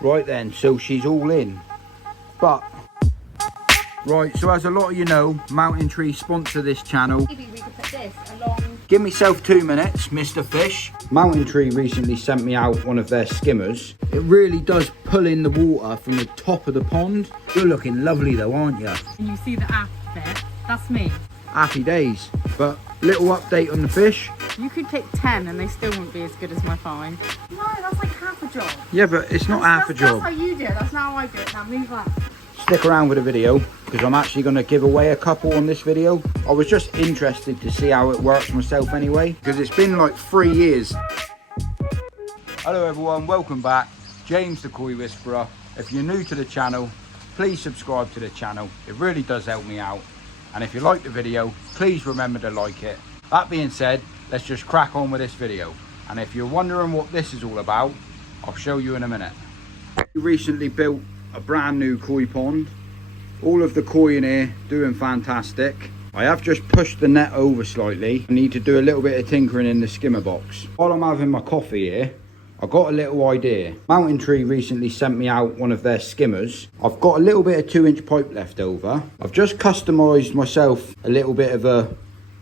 Right then, so she's all in. But, right, so as a lot of you know, MountainTree sponsor this channel. Maybe we could put this along. Give myself 2 minutes, Mr. Fish. MountainTree recently sent me out one of their skimmers. It really does pull in the water from the top of the pond. You're looking lovely though, aren't you? And you see the aft bit? That's me. Happy days. But little update on the fish. You could take 10 and they still wouldn't be as good as my 5. No, that's like half a job. Yeah, but it's not half a job. That's how you do it. That's not how I do it. Now move on. Stick around with the video because I'm actually going to give away a couple on this video. I was just interested to see how it works myself anyway, because it's been like 3 years. Hello everyone, welcome back. James the Koi Whisperer. If you're new to the channel, please subscribe to the channel. It really does help me out. And if you like the video, please remember to like it. That being said, let's just crack on with this video. And if you're wondering what this is all about, I'll show you in a minute. We recently built a brand new koi pond. All of the koi in here doing fantastic. I have just pushed the net over slightly. I need to do a little bit of tinkering in the skimmer box. While I'm having my coffee here, I got a little idea. MountainTree recently sent me out one of their skimmers. I've got a little bit of 2-inch pipe left over. I've just customized myself a little bit of a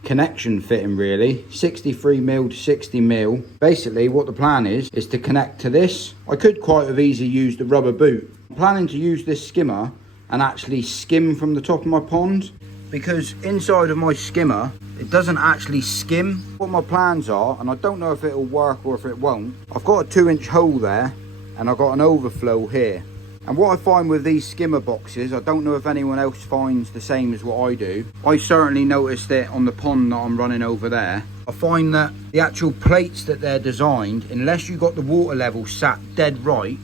connection fitting really, 63mm to 60mm. Basically what the plan is to connect to this. I could quite have easily used a rubber boot. I'm planning to use this skimmer and actually skim from the top of my pond, because inside of my skimmer it doesn't actually skim. What my plans are, and I don't know if it'll work or if it won't, I've got a 2-inch hole there and I've got an overflow here. And what I find with these skimmer boxes, I don't know if anyone else finds the same as what I do. I certainly noticed it on the pond that I'm running over there. I find that the actual plates that they're designed, unless you got the water level sat dead right,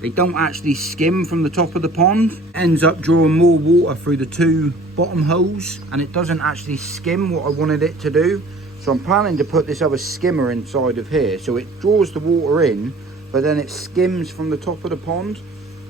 they don't actually skim from the top of the pond. It ends up drawing more water through the 2 bottom holes and it doesn't actually skim what I wanted it to do. So I'm planning to put this other skimmer inside of here so it draws the water in, but then it skims from the top of the pond.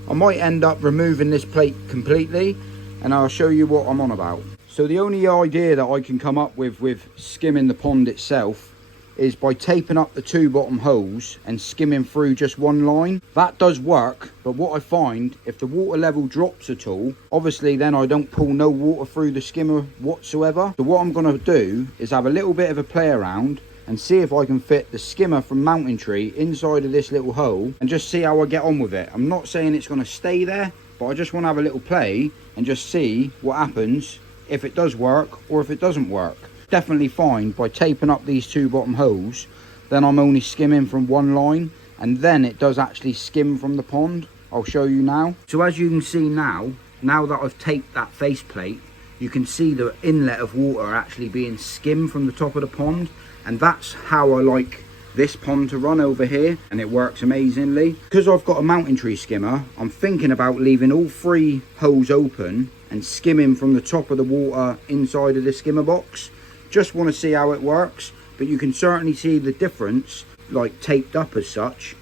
I might end up removing this plate completely and I'll show you what I'm on about. So the only idea that I can come up with skimming the pond itself is by taping up the 2 bottom holes and skimming through just one line. That does work, but what I find, if the water level drops at all, obviously then I don't pull no water through the skimmer whatsoever. So what I'm gonna do is have a little bit of a play around and see if I can fit the skimmer from MountainTree inside of this little hole and just see how I get on with it. I'm not saying it's gonna stay there, but I just wanna have a little play and just see what happens if it does work or if it doesn't work. Definitely find by taping up these 2 bottom holes, then I'm only skimming from one line and then it does actually skim from the pond. I'll show you now. So as you can see now that I've taped that faceplate, you can see the inlet of water actually being skimmed from the top of the pond, and that's how I like this pond to run over here, and it works amazingly. Because I've got a MountainTree skimmer, I'm thinking about leaving all 3 holes open and skimming from the top of the water inside of the skimmer box. Just want to see how it works, but you can certainly see the difference, like taped up as such,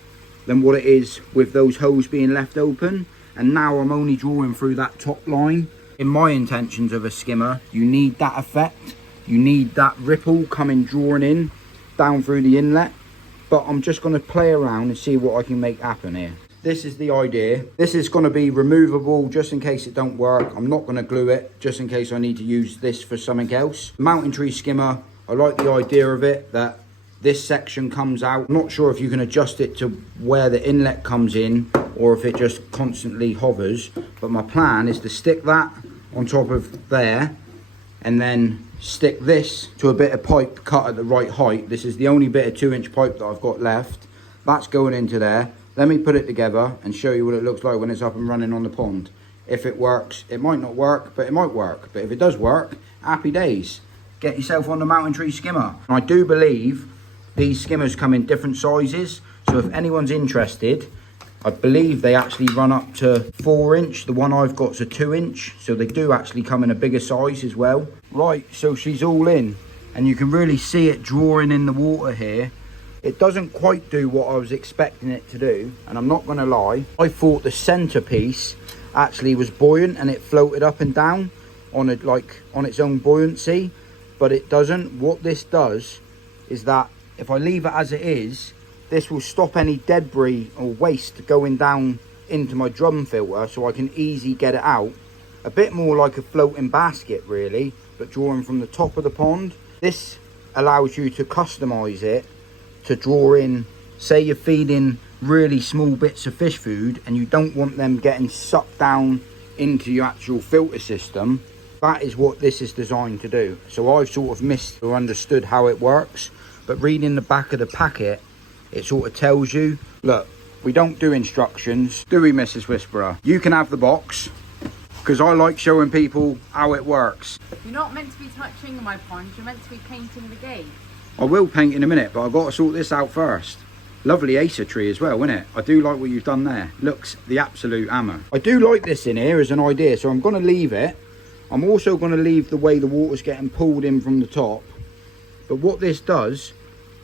than what it is with those holes being left open. And now I'm only drawing through that top line. In my intentions of a skimmer, you need that effect. You need that ripple coming drawing in down through the inlet. But I'm just going to play around and see what I can make happen here. This is the idea. This is going to be removable just in case it don't work. I'm not going to glue it just in case I need to use this for something else. MountainTree skimmer, I like the idea of it, that this section comes out. I'm not sure if you can adjust it to where the inlet comes in or if it just constantly hovers. But my plan is to stick that on top of there and then stick this to a bit of pipe cut at the right height. This is the only bit of 2-inch pipe that I've got left. That's going into there. Let me put it together and show you what it looks like when it's up and running on the pond. If it works, it might not work, but it might work. But if it does work, happy days. Get yourself on the MountainTree skimmer. And I do believe these skimmers come in different sizes. So if anyone's interested, I believe they actually run up to 4-inch. The one I've got's a 2-inch. So they do actually come in a bigger size as well. Right, so she's all in. And you can really see it drawing in the water here. It doesn't quite do what I was expecting it to do, and I'm not going to lie, I thought the centerpiece actually was buoyant and it floated up and down on it, like on its own buoyancy, but it doesn't. What this does is that if I leave it as it is, this will stop any debris or waste going down into my drum filter so I can easily get it out. A bit more like a floating basket really, but drawing from the top of the pond. This allows you to customize it to draw in, say you're feeding really small bits of fish food and you don't want them getting sucked down into your actual filter system. That is what this is designed to do. So I've sort of missed or understood how it works, but reading the back of the packet, it sort of tells you, look, we don't do instructions, do we, Mrs. Whisperer? You can have the box, because I like showing people how it works. You're not meant to be touching my pond, you're meant to be painting the gate. I will paint in a minute, but I've got to sort this out first. Lovely Acer tree as well, isn't it? I do like what you've done there. Looks the absolute hammer. I do like this in here as an idea, so I'm going to leave it. I'm also going to leave the way the water's getting pulled in from the top. But what this does,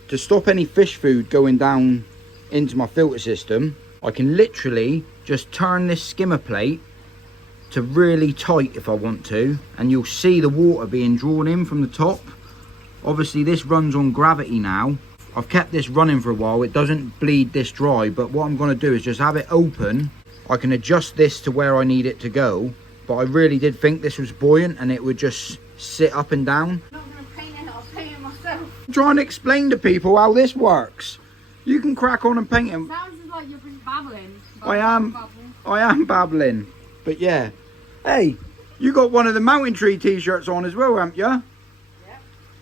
to stop any fish food going down into my filter system, I can literally just turn this skimmer plate to really tight if I want to, and you'll see the water being drawn in from the top. Obviously this runs on gravity now. I've kept this running for a while, it doesn't bleed this dry, but what I'm going to do is just have it open. I can adjust this to where I need it to go, but I really did think this was buoyant and it would just sit up and down. I'm not going to paint it, I'll paint it myself. I'm trying to explain to people how this works. You can crack on and paint it. Sounds like you're babbling. I am babbling, but yeah. Hey, you got one of the MountainTree t-shirts on as well, haven't you?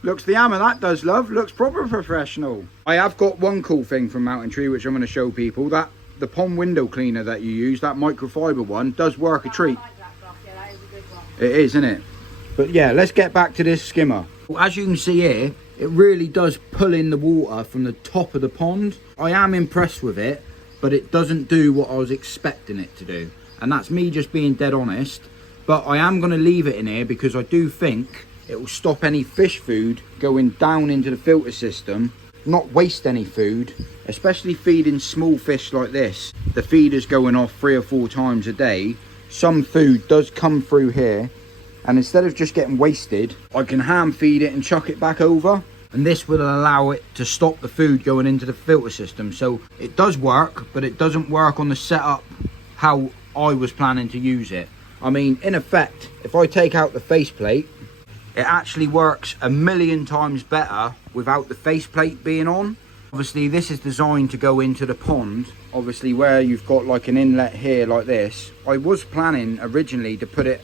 Looks the hammer, that does, love. Looks proper professional. I have got one cool thing from MountainTree which I'm going to show people. That the pond window cleaner that you use, that microfiber one, does work a treat. I like that stuff. Yeah, that is a good one. It is, isn't it? But yeah, let's get back to this skimmer. As you can see here, it really does pull in the water from the top of the pond. I am impressed with it, but it doesn't do what I was expecting it to do. And that's me just being dead honest. But I am going to leave it in here because I do think it will stop any fish food going down into the filter system, not waste any food, especially feeding small fish like this. The feeder's going off 3 or 4 times a day. Some food does come through here, and instead of just getting wasted, I can hand feed it and chuck it back over, and this will allow it to stop the food going into the filter system. So it does work, but it doesn't work on the setup how I was planning to use it. I mean, in effect, if I take out the faceplate, it actually works a million times better without the faceplate being on. Obviously this is designed to go into the pond, obviously where you've got like an inlet here like this. I was planning originally to put it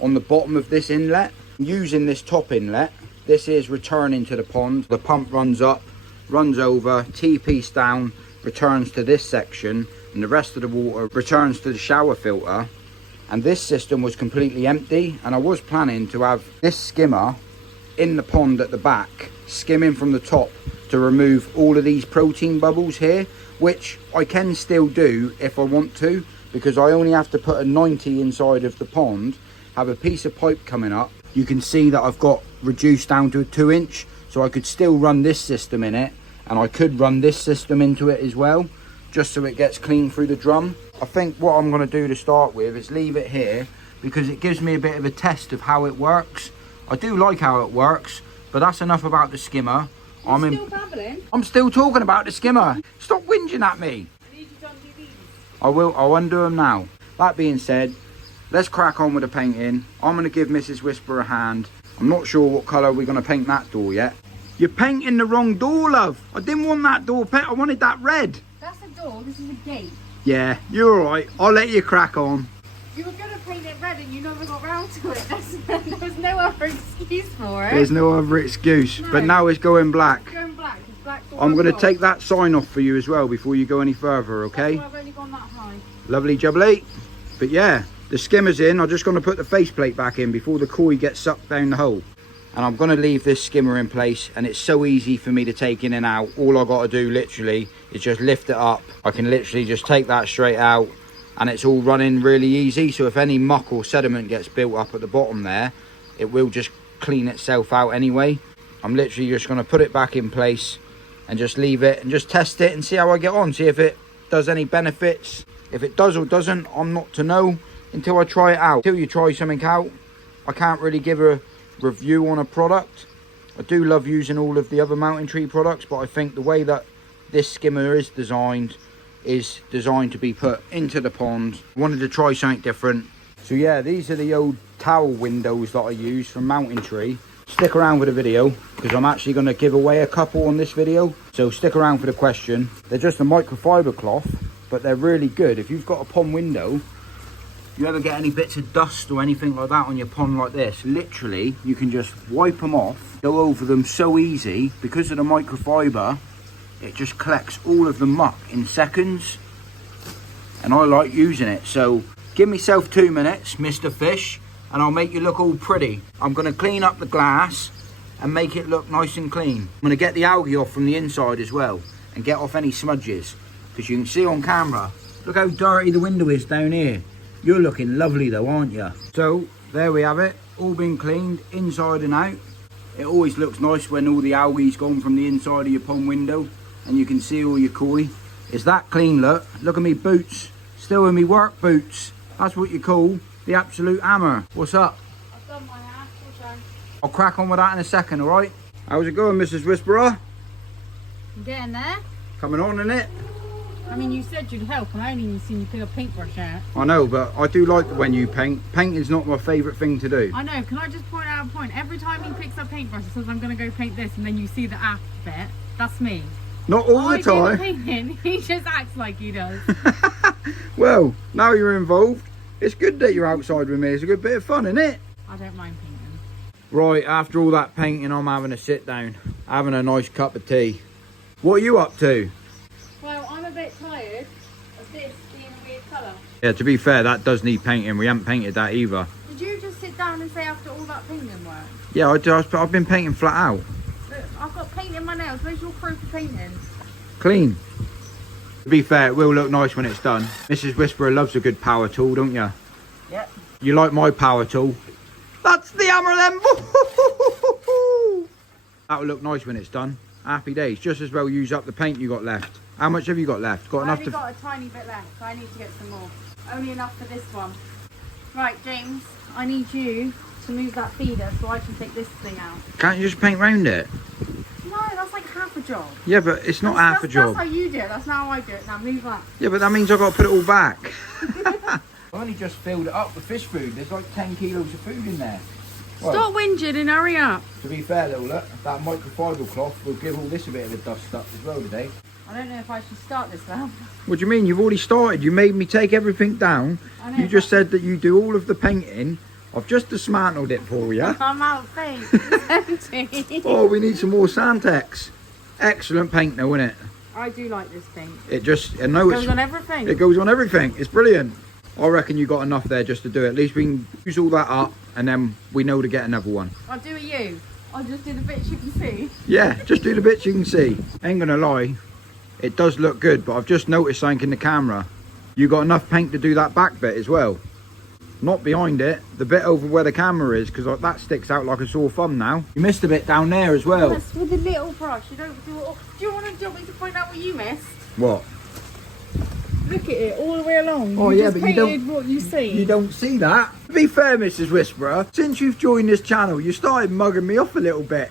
on the bottom of this inlet. Using this top inlet, this is returning to the pond. The pump runs up, runs over, T-piece down, returns to this section, and the rest of the water returns to the shower filter. And this system was completely empty, and I was planning to have this skimmer in the pond at the back, skimming from the top to remove all of these protein bubbles here, which I can still do if I want to, because I only have to put a 90 inside of the pond, have a piece of pipe coming up. You can see that I've got reduced down to a 2-inch, so I could still run this system in it, and I could run this system into it as well, just so it gets clean through the drum. I think what I'm going to do to start with is leave it here because it gives me a bit of a test of how it works. I do like how it works, but that's enough about the skimmer. You're still babbling? I'm still talking about the skimmer. Stop whinging at me. I need you to undo these. I'll undo them now. That being said, let's crack on with the painting. I'm going to give Mrs. Whisper a hand. I'm not sure what colour we're going to paint that door yet. You're painting the wrong door, love. I didn't want that door paint. I wanted that red. That's a door, this is a gate. Yeah, you're alright. I'll let you crack on. You were going to paint it red and you never got round to it. There was no other excuse for it. There's no other excuse. No. But now it's going black. It's going black. It's black. I'm going to take that sign off for you as well before you go any further, okay? That's why I've only gone that high. Lovely jubbly. But yeah, the skimmer's in. I'm just going to put the faceplate back in before the koi gets sucked down the hole. And I'm going to leave this skimmer in place, and it's so easy for me to take in and out. All I got to do literally is just lift it up. I can literally just take that straight out, and it's all running really easy. So if any muck or sediment gets built up at the bottom there, it will just clean itself out anyway. I'm literally just going to put it back in place and just leave it and just test it and see how I get on, see if it does any benefits. If it does or doesn't, I'm not to know until I try it out. Until you try something out, I can't really give a review on a product. I do love using all of the other MountainTree products, but I think the way that this skimmer is designed is designed to be put into the pond. Wanted to try something different. So yeah, these are the old towel windows that I use from MountainTree. Stick around for the video because I'm actually going to give away a couple on this video. So stick around for the question. They're just a microfiber cloth, but they're really good. If you've got a pond window, you ever get any bits of dust or anything like that on your pond like this, literally you can just wipe them off, go over them so easy. Because of the microfiber, it just collects all of the muck in seconds, and I like using it. So give myself 2 minutes, Mr. Fish, and I'll make you look all pretty. I'm going to clean up the glass and make it look nice and clean. I'm going to get the algae off from the inside as well and get off any smudges, because you can see on camera, look how dirty the window is down here. You're looking lovely though, aren't you? So there we have it, all been cleaned inside and out. It always looks nice when all the algae's gone from the inside of your pond window and you can see all your koi. It's that clean look. Look at me boots, still in me work boots. That's what you call the absolute hammer. What's up? I've done my half. Well done. I'll crack on with that in a second, alright? How's it going, Mrs. Whisperer? I'm getting there. Coming on, innit? I mean, you said you'd help, and I only even seen you pick a paintbrush out. I know, but I do like when you paint. Painting's not my favourite thing to do. I know. Can I just point out a point? Every time he picks up paintbrush and says, I'm going to go paint this, and then you see the after bit, that's me. Not all the I do the time. painting. He just acts like he does. Well, now you're involved. It's good that you're outside with me. It's a good bit of fun, isn't it? I don't mind painting. Right, after all that painting, I'm having a sit down, having a nice cup of tea. What are you up to? Well, I'm a bit tired of this being a weird colour. Yeah, to be fair, that does need painting. We haven't painted that either. Did you just sit down and say after all that painting work? Yeah, I've been painting flat out. Look, I've got paint in my nails. Where's your proof of painting? Clean. To be fair, it will look nice when it's done. Mrs. Whisperer loves a good power tool, don't you? Yep. You like my power tool? That's the hammer then! That'll look nice when it's done. Happy days. Just as well use up the paint you got left. How much have you got left? Got I've enough only to... got a tiny bit left, so I need to get some more. Only enough for this one. Right, James, I need you to move that feeder so I can take this thing out. Can't you just paint round it? No, that's like half a job. Yeah, but it's not half a job. That's how you do it. That's not how I do it. Now move that. Yeah, but that means I've got to put it all back. I only just filled it up with fish food. There's like 10 kilos of food in there. Well, Stop whinging and hurry up. to be fair though, look, that microfiber cloth will give all this a bit of a dust up as well today. I don't know if I should start this now. What do you mean? You've already started. You made me take everything down. I know, You just said that you do all of the painting. I've just dismantled it for you. I'm out of paint. It's empty. Oh, we need some more Santex. Excellent paint though, isn't it? I do like this paint. It just, I know It goes it's, on everything. it goes on everything. It's brilliant. I reckon you got enough there just to do it. At least we can use all that up and then we know to get another one. I'll do it you. I'll just do the bits you can see. Yeah, just do the bits you can see. Ain't gonna lie, it does look good, but I've just noticed something in the camera. You got enough paint to do that back bit as well. Not behind it, the bit over where the camera is, because that sticks out like a sore thumb now. You missed a bit down there as well. That's with a little brush. You don't do it all. Do you want me to point out what you missed? What? Look at it all the way along. Oh, you yeah, just but you don't- painted what you see. You don't see that. To be fair, Mrs. Whisperer, since you've joined this channel, you started mugging me off a little bit.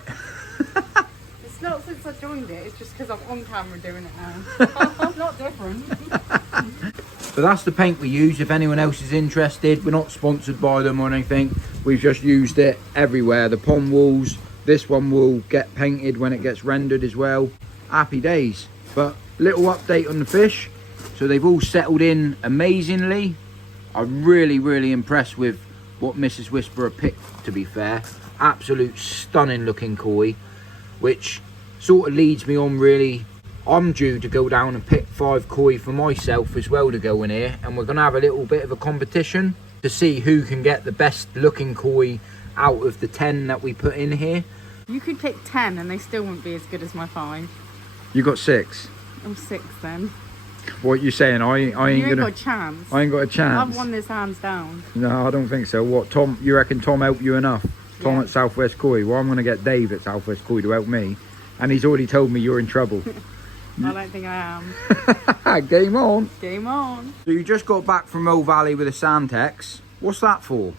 It's not since I joined it. It's just because I'm on camera doing it now. I'm not different. But that's the paint we use. If anyone else is interested, we're not sponsored by them or anything. We've just used it everywhere. The pond walls, this one will get painted when it gets rendered as well. Happy days. But little update on the fish. So they've all settled in amazingly. I'm really impressed with what Mrs. Whisperer picked, to be fair. Absolute stunning looking koi, which sort of leads me on really. I'm due to go down and pick 5 koi for myself as well to go in here, and we're going to have a little bit of a competition to see who can get the best looking koi out of the 10 that we put in here. You could pick 10 and they still wouldn't be as good as my 5. You got 6. I'm 6 then. What you saying? I ain't You ain't gonna. got a chance. I ain't got a chance. I've won this hands down. No, I don't think so. What, Tom? You reckon Tom helped you enough? Tom Yeah. at Southwest Koi. Well, I'm going to get Dave at Southwest Koi to help me, and he's already told me you're in trouble. I don't think I am. Game on. Game on. So you just got back from Mill Valley with a Santex. What's that for?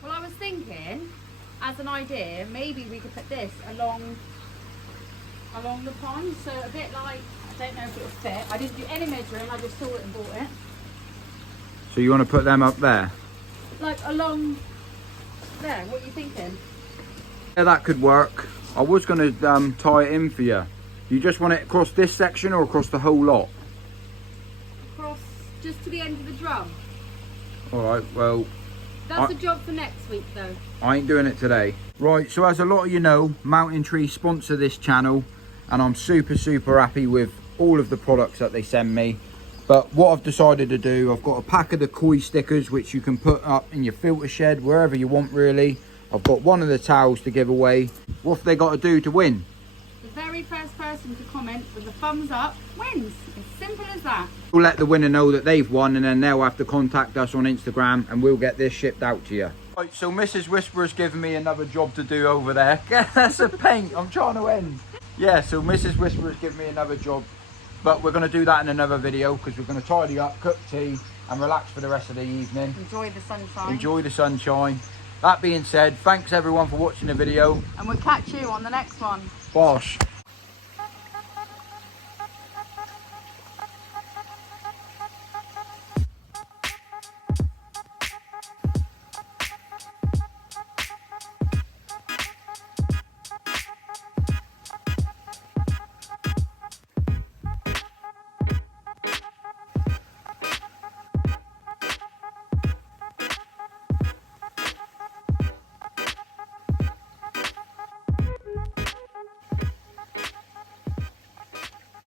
Well, I was thinking, as an idea, maybe we could put this along the pond, so a bit like I don't know if it'll fit. I didn't do any measuring, I just saw it and bought it. So you want to put them up there? Like along there, what are you thinking? Yeah, that could work. I was going to tie it in for you. You just want it across this section or across the whole lot? Across just to the end of the drum. Alright, well... That's a job for next week though. I ain't doing it today. Right, so as a lot of you know, MountainTree sponsor this channel, and I'm super happy with all of the products that they send me. But what I've decided to do, I've got a pack of the koi stickers which you can put up in your filter shed, wherever you want really. I've got one of the towels to give away. What have they got to do to win? The very first person to comment with a thumbs up wins. As simple as that. We'll let the winner know that they've won, and then they'll have to contact us on Instagram and we'll get this shipped out to you. Right, so Mrs. Whisperer's given me another job to do over there. That's a paint, I'm trying to end. Yeah, so Mrs. Whisperer's given me another job, but we're going to do that in another video because we're going to tidy up, cook tea and relax for the rest of the evening. Enjoy the sunshine. Enjoy the sunshine. That being said, thanks everyone for watching the video. And we'll catch you on the next one. Bosh.